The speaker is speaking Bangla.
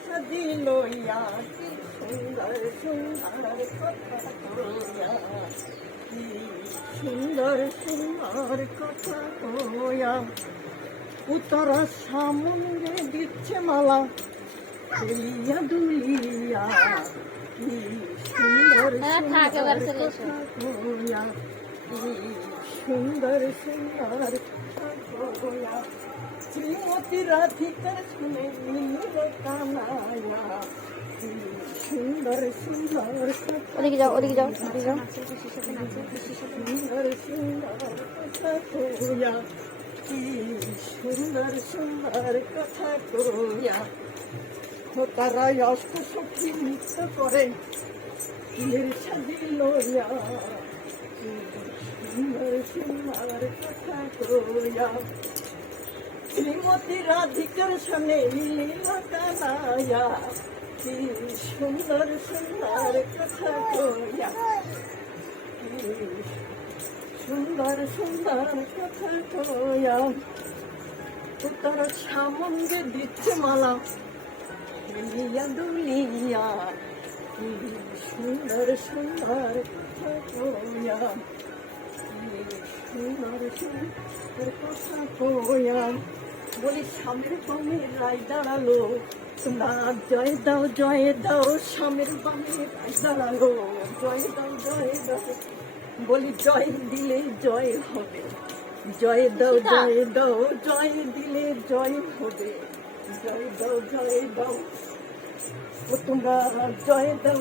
সাজিল কি সুন্দর সুন্দর কথা কইয়া, কি সুন্দর সুন্দর কথা কইয়া, উত্তর সামনে দিচ্ছে মালা দুলিয়া দুলিয়া, কি সুন্দর সুন্দর কথা কইয়া, কি সুন্দর সুন্দর কথা কইয়া, শ্রীমতী রাধিকার শুনে নীল কানাইয়া, কি সুন্দর সুন্দর কথা, ওদিকে যাও ওদিকে যাও ওদিকে যাও। সুন্দর সুন্দর কথা কইয়া, কি সুন্দর সুন্দর কথা কইয়া, তারা অষ্ট সখী নৃত্য করে তীর সাজিল, কি সুন্দর সুন্দর কথা কইয়া, শ্রীমতী রাধিকার সঙ্গে লীলা কানাইয়া, কি সুন্দর সুন্দর কথা কইয়া, কি সুন্দর সুন্দর কথা কইয়া, তার সামনে দিচ্ছে মালা দুলিয়া দুলিয়া, কি সুন্দর সুন্দর কথা কইয়া, কি সুন্দর সুন্দর কথা কইয়া, বলি স্বামীর বামে রায় দাঁড়ালো, তোমরা জয় দাও স্বামীর বামে রায় দাঁড়ালো, জয় দাও, বলি জয় দিলে জয় হবে, জয় দাও জয় দিলে জয় হবে, জয় দাও ও তোমরা জয় দাও